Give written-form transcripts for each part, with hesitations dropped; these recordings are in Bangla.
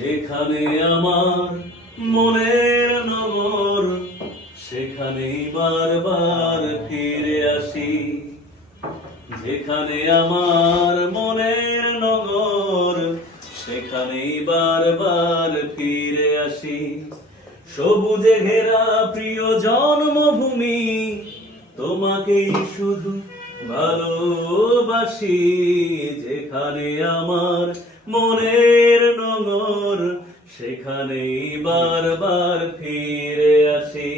যেখানে আমার মনের নগর, সেখানেই বারবার ফিরে আসি। যেখানে আমার মনের নগর, সেখানেই বারবার ফিরে আসি। সবুজে ঘেরা প্রিয় জন্মভূমি, তোমাকেই শুধু ভালোবাসি। যেখানে আমার মনের নগর, সেখানেই বারবার ফিরে আসি।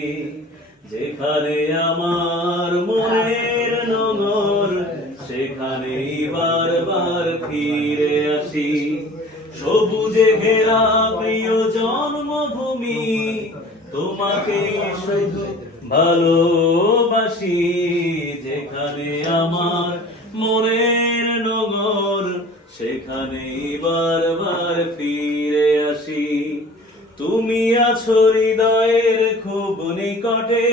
যেখানে আমার মনের নগর, সেখানেই বারবার ফিরে আসি। সবুজে ঘেরা প্রিয় জন্মভূমি, তোমাকেই শুধু ভালোবাসি। যেখানে আমার মনের নগর, সেখানেই বারবার ফিরে আসি। তুমি আছো হৃদয়ের খুব নিকটে,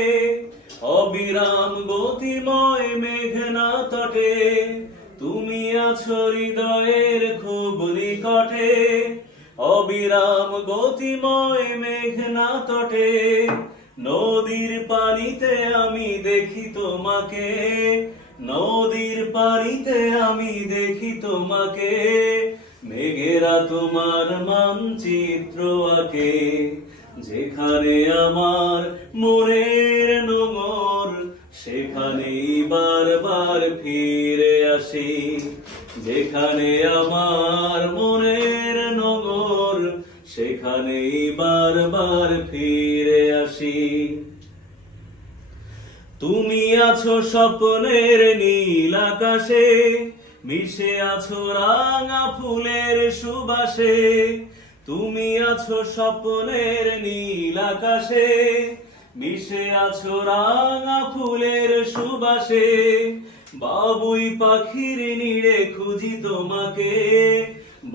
অবিরাম গতিময় মেঘনা তটে। তুমি আছো হৃদয়ের খুব নিকটে, অবিরাম গতিময় মেঘনা তটে। নদীর পানিতে আমি দেখি তোমাকে, নদীর পানিতে আমি দেখি তোমাকে। মেঘেরা তোমার মানচিত্র আঁকে। যেখানে আমার মনের নগর, সেখানেই বারবার ফিরে আসি। যেখানে আমার মনের নগর, সেখানেই বারবার ফিরে আসি। তুমি আছো স্বপ্নের নীল আকাশে, মিশে আছো রাঙা ফুলের সুবাসে। তুমি আছো স্বপ্নের নীল আকাশে, মিশে আছো রাঙা ফুলের সুবাসে। বাবুই পাখির নিড়ে খুঁজি তোমাকে,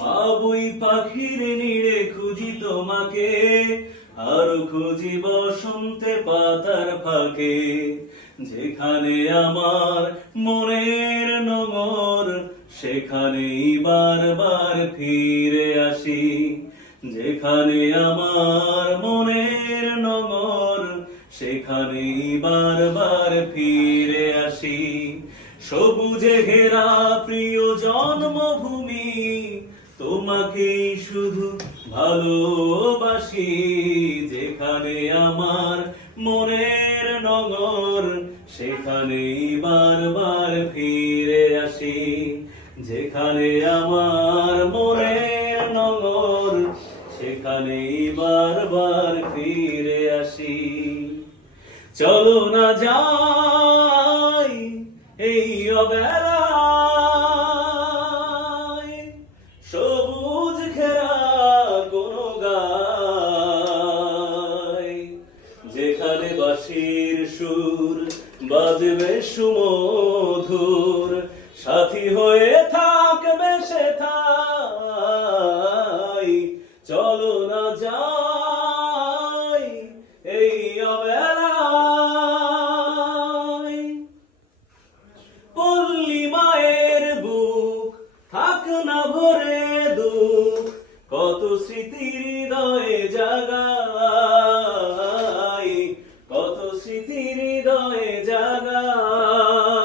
বাবুই পাখির নিড়ে খুঁজি তোমাকে। আর খুঁজি বসন্তে পাতার ফাঁকে। যেখানে আমার মনের নগর, সেখানেই বারবার ফিরে আসি। যেখানে আমার মনের নগর, সেখানেই বারবার ফিরে আসি। সবুজে ঘেরা প্রিয় জন্মভূমি, তোমাকেই শুধু ভালোবাসি। যেখানে আমার মনের নগর, সেখানেই বারবার ফিরে আসি। যেখানে আমার মনের নগর, সেখানেই বারবার ফিরে আসি। চলো না যাই এই অবেলায়, সবুজ ঘেরা কোনো গায়। যেখানে বাঁশির সুর বাজবে সুমধুর, সাথী হয়ে থাকবে সেথায়। চলো না যাই এই অবেলায়, পল্লী মায়ের বুক থাক না ভরে দুঃখ। কত স্মৃতি হৃদয়ে জাগায়, কত স্মৃতি হৃদয়ে জাগায়।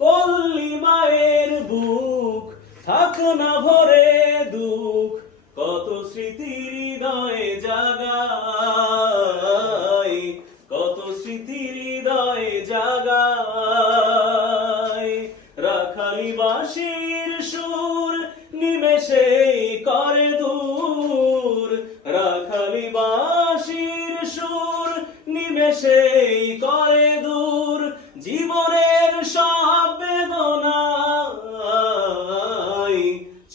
পল্লী মায়ের বুক থাক না ভরে দুঃখ। কত স্মৃতি হৃদয়ে জাগায়, কত স্মৃতি হৃদয়ে জাগায়। রাখালি বাঁশির সুর নিমেষেই করে দূর, রাখালি বাঁশির সুর নিমেষেই করে দূর। জীবনের সব বেদনায়,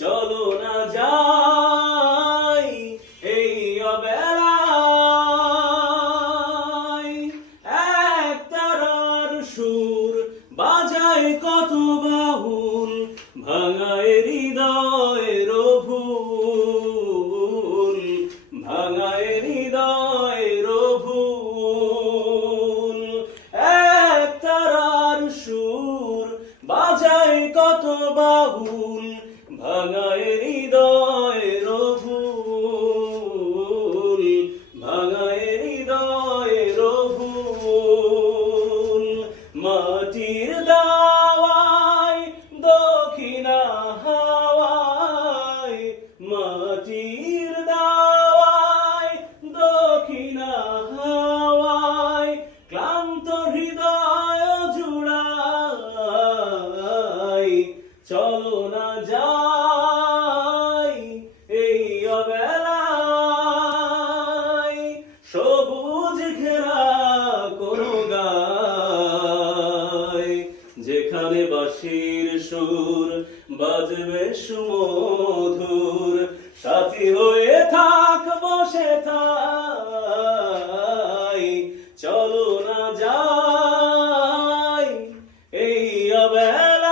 চলো না যাই এই অবেলায়। এক তারার সুর বাজায় কত বাহুল, ভাঙায় হৃদয়ের ভুল। মাটির দাওয়ায় দক্ষিণা হাওয়ায় ক্লান্ত হৃদয় জুড়াই চলো না যাই এই অবেলায় সবুজ ঘেরা কোনো গায় যেখানে বাঁশির সুর বাজবে সুমধুর সাথী হয়ে থাক বসে থাই চলো না যাই এই অবেলায়।